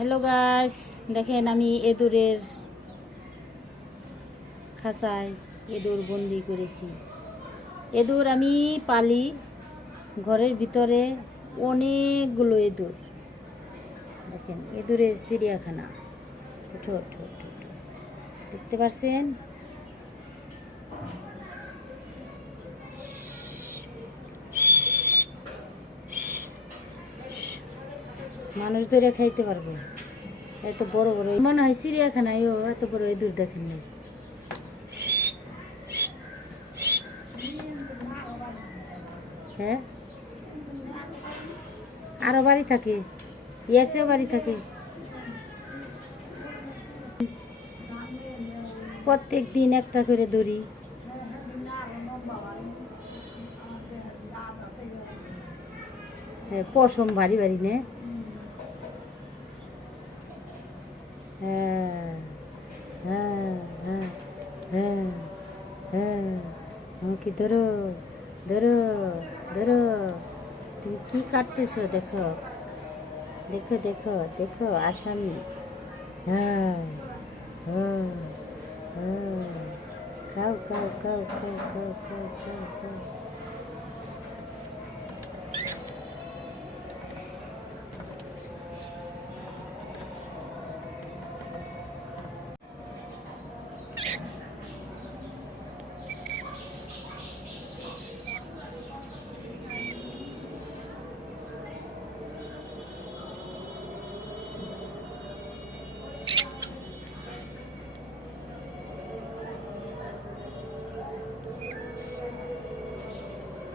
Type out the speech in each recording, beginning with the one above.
Hello guys, দেখেন আমি এদুরের খাঁচায় এদুর বন্দি করেছি। এদুর আমি পালি ঘরের ভিতরে, অনেকগুলো এদুর। দেখেন এদুরের চিড়িয়াখানা। ওঠো ওঠো ওঠো ওঠো। দেখতে পাচ্ছেন? মানুষ ধরে খাইতে পারবে এত বড় বড়, মনে হয় চিড়িয়াখানায় এত বড় এদুর দেখেন না। হ্যাঁ, আরো বাড়ি থাকে, ইয়াসেও বাড়ি থাকে। প্রত্যেক দিন একটা করে ধরি। হ্যাঁ, পশম ভারী ভারী নে। হ্যাঁ হ্যাঁ হ্যাঁ হ্যাঁ হ্যাঁ, আমাকে ধরো ধরো ধরো। তুমি কি কাটতেছো? দেখো দেখো দেখো দেখো, আসামি। হ্যাঁ হ্যাঁ হ্যাঁ, খাও খাও খাও খাও খাও খাও খাও খাও।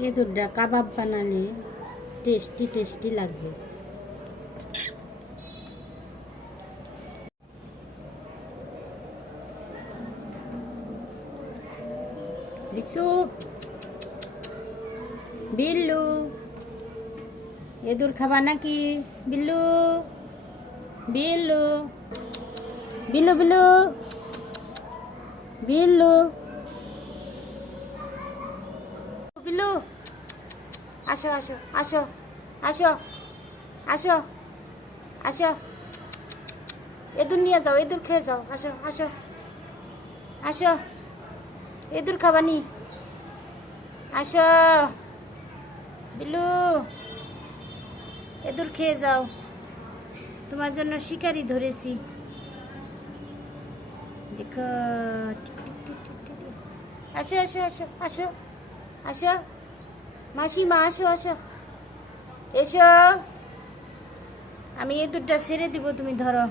এদুরটা কাবাব বানালে টেস্টি টেস্টি লাগবে। বিশু, বিল্লু, এদুর খাবা নাকি? বিল্লু বিল্লু বিল্লু বিল্লু বিল্লু বিল্লু, আসো আসো আসো আসো আসো আসো, এদুর নিয়ে যাও, এদুর খেয়ে যাও। আসো আসো আসো, এদুর খাবানি। আসো বিল্লু, এদুর খেয়ে যাও। তোমার জন্য শিকারি ধরেছি, দেখো। আসো আসো আসো আসো আসো, মাসিমা আসো আসো, এসো। আমি এদুরটা ছেড়ে দিব, তুমি ধরো।